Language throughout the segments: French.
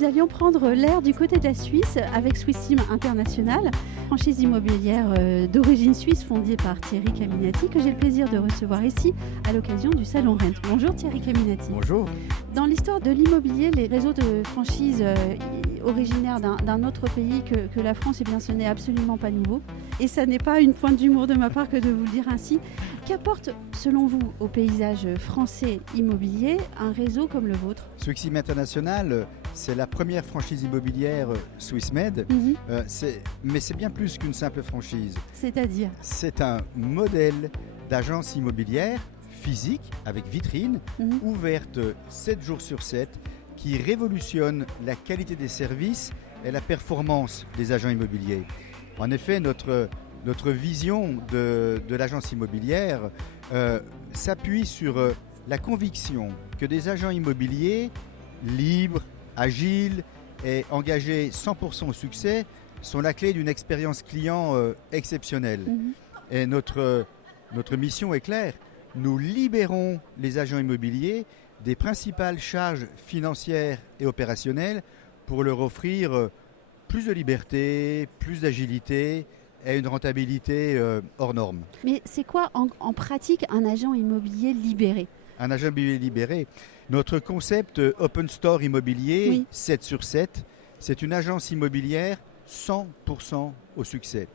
nous allions prendre l'air du côté de la Suisse avec Swissim International, franchise immobilière d'origine suisse fondée par Thierry Caminati, que j'ai le plaisir de recevoir ici à l'occasion du Salon Rent. Bonjour Thierry Caminati. Bonjour. Dans l'histoire de l'immobilier, les réseaux de franchise originaires d'un autre pays que la France, eh bien, ce n'est absolument pas nouveau. Et ça n'est pas une pointe d'humour de ma part que de vous le dire ainsi. Qu'apporte, selon vous, au paysage français immobilier, un réseau comme le vôtre ? Swissim International, c'est la première franchise immobilière Swissmed, mais c'est bien plus qu'une simple franchise. C'est-à-dire ? C'est un modèle d'agence immobilière physique, avec vitrine, ouverte 7 jours sur 7, qui révolutionne la qualité des services et la performance des agents immobiliers. En effet, notre vision de l'agence immobilière s'appuie sur la conviction que des agents immobiliers libres, agiles et engagés 100% au succès sont la clé d'une expérience client exceptionnelle. Et notre mission est claire. Nous libérons les agents immobiliers des principales charges financières et opérationnelles pour leur offrir plus de liberté, plus d'agilité et une rentabilité hors norme. Mais c'est quoi en pratique un agent immobilier libéré ? Un agent immobilier libéré. Notre concept Open Store Immobilier, 7 sur 7, c'est une agence immobilière 100% au succès.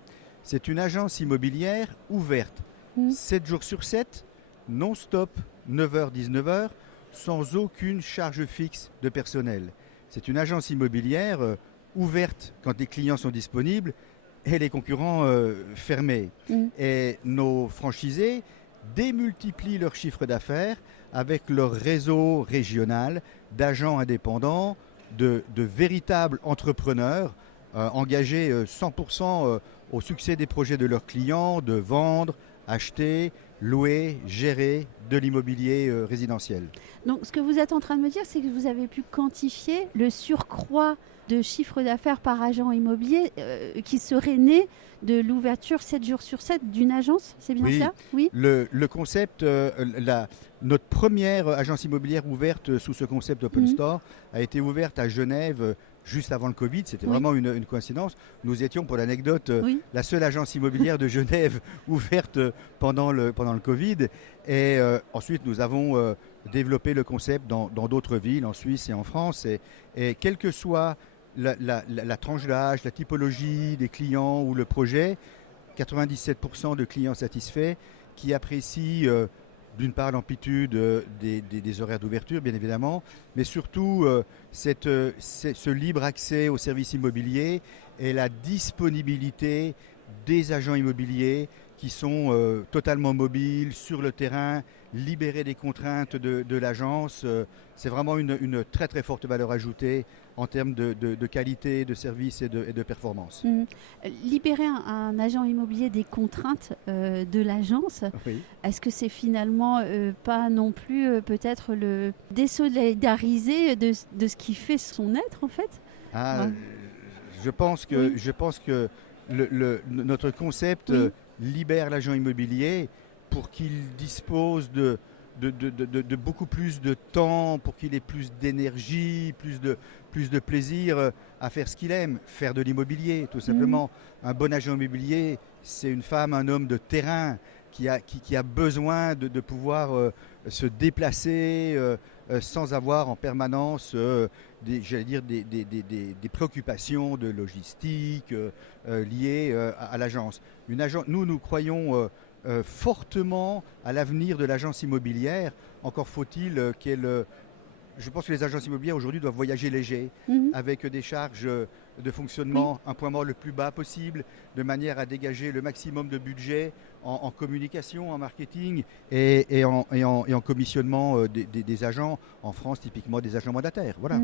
C'est une agence immobilière ouverte 7 jours sur 7, non-stop, 9h, 19h, sans aucune charge fixe de personnel. C'est une agence immobilière ouverte quand les clients sont disponibles et les concurrents fermés. Et nos franchisés démultiplient leur chiffre d'affaires avec leur réseau régional d'agents indépendants, de véritables entrepreneurs engagés 100% au succès des projets de leurs clients, de vendre, acheter, louer, gérer de l'immobilier résidentiel. Donc ce que vous êtes en train de me dire, c'est que vous avez pu quantifier le surcroît de chiffre d'affaires par agent immobilier qui serait né de l'ouverture 7 jours sur 7 d'une agence, c'est bien ça ? Oui. Le concept, notre première agence immobilière ouverte sous ce concept Open Store a été ouverte à Genève juste avant le Covid. C'était vraiment une coïncidence. Nous étions, pour l'anecdote, la seule agence immobilière de Genève ouverte pendant le Covid. Et ensuite, nous avons développé le concept dans d'autres villes, en Suisse et en France. Et quelle que soit la tranche d'âge, la typologie des clients ou le projet, 97% de clients satisfaits qui apprécient d'une part l'amplitude des horaires d'ouverture, bien évidemment, mais surtout ce libre accès aux services immobiliers et la disponibilité des agents immobiliers qui sont totalement mobiles, sur le terrain, libérés des contraintes de l'agence. C'est vraiment une très très forte valeur ajoutée en termes de qualité, de service et de performance. Libérer un agent immobilier des contraintes de l'agence, est-ce que c'est finalement pas non plus peut-être le désolidariser de ce qui fait son être en fait ? Je pense que notre concept libère l'agent immobilier pour qu'il dispose de beaucoup plus de temps, pour qu'il ait plus d'énergie, plus de plaisir à faire ce qu'il aime, faire de l'immobilier, tout simplement. Un bon agent immobilier, c'est une femme, un homme de terrain qui a besoin de pouvoir se déplacer sans avoir en permanence des préoccupations de logistique liées à l'agence. Nous croyons fortement à l'avenir de l'agence immobilière. Encore faut-il qu'elle... Je pense que les agences immobilières aujourd'hui doivent voyager léger, avec des charges de fonctionnement un point mort le plus bas possible, de manière à dégager le maximum de budget en communication, en marketing et en commissionnement des agents. En France, typiquement des agents mandataires. Voilà.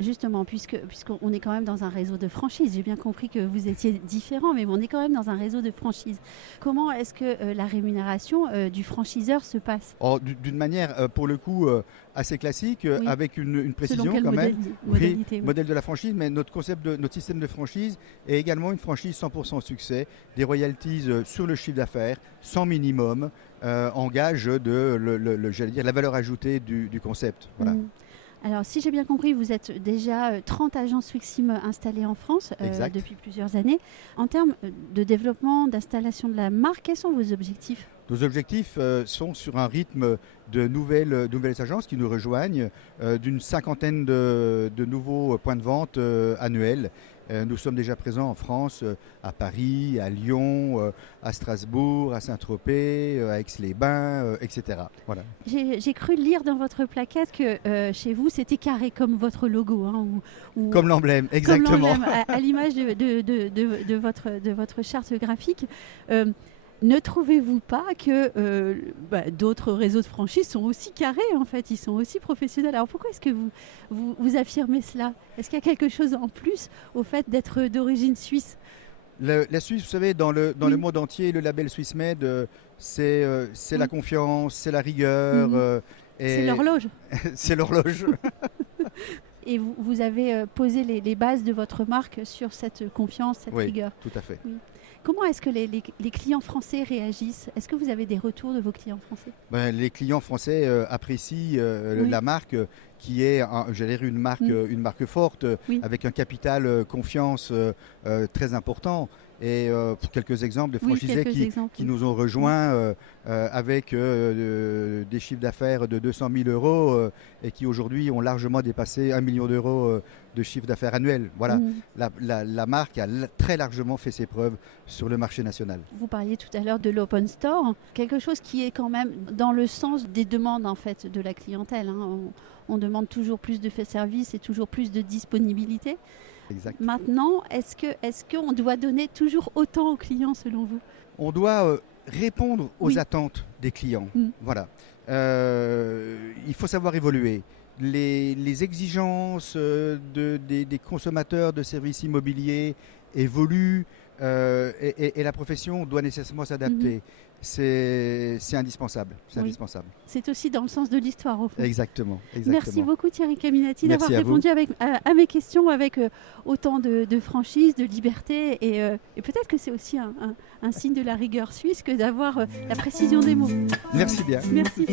Justement, puisqu'on est quand même dans un réseau de franchise, j'ai bien compris que vous étiez différent, mais on est quand même dans un réseau de franchise. Comment est-ce que la rémunération du franchiseur se passe ? D'une manière, pour le coup, assez classique, avec une précision quand même. Modèle de la franchise, mais notre système de franchise est également une franchise 100% au succès, des royalties sur le chiffre d'affaires, sans minimum, en gage de la valeur ajoutée du concept. Voilà. Alors, si j'ai bien compris, vous êtes déjà 30 agences Swixim installées en France depuis plusieurs années. En termes de développement, d'installation de la marque, quels sont vos objectifs ? Nos objectifs sont sur un rythme de nouvelles agences qui nous rejoignent, d'une cinquantaine de nouveaux points de vente annuels. Nous sommes déjà présents en France, à Paris, à Lyon, à Strasbourg, à Saint-Tropez, à Aix-les-Bains, etc. Voilà. J'ai cru lire dans votre plaquette que chez vous, c'était carré comme votre logo. Hein, comme l'emblème, exactement. Comme l'emblème, à l'image de votre charte graphique. Ne trouvez-vous pas que d'autres réseaux de franchise sont aussi carrés, en fait, ils sont aussi professionnels? Alors pourquoi est-ce que vous affirmez cela? Est-ce qu'il y a quelque chose en plus au fait d'être d'origine suisse? La Suisse, vous savez, dans le monde entier, le label SwissMade, c'est la confiance, c'est la rigueur. C'est l'horloge. C'est l'horloge. Et vous avez posé les bases de votre marque sur cette confiance, cette rigueur. Tout à fait. Oui. Comment est-ce que les clients français réagissent? Est-ce que vous avez des retours de vos clients français? Les clients français apprécient la marque qui est, une marque forte, avec un capital confiance très important. Et pour quelques exemples de franchisés qui nous ont rejoints avec des chiffres d'affaires de 200 000 euros et qui aujourd'hui ont largement dépassé 1 million d'euros de chiffre d'affaires annuel. Voilà, la marque a très largement fait ses preuves sur le marché national. Vous parliez tout à l'heure de l'open store, quelque chose qui est quand même dans le sens des demandes en fait de la clientèle. Hein. On demande toujours plus de services et toujours plus de disponibilité. Exact. Maintenant, est-ce qu'on doit donner toujours autant aux clients selon vous? On doit répondre aux attentes des clients. Voilà. Il faut savoir évoluer. Les exigences des consommateurs de services immobiliers évoluent et la profession doit nécessairement s'adapter. C'est indispensable. C'est aussi dans le sens de l'histoire, au fond. Exactement. Merci beaucoup Thierry Caminati d'avoir répondu à mes questions avec autant de franchise, de liberté et peut-être que c'est aussi un signe de la rigueur suisse que d'avoir la précision des mots. Merci bien. Merci.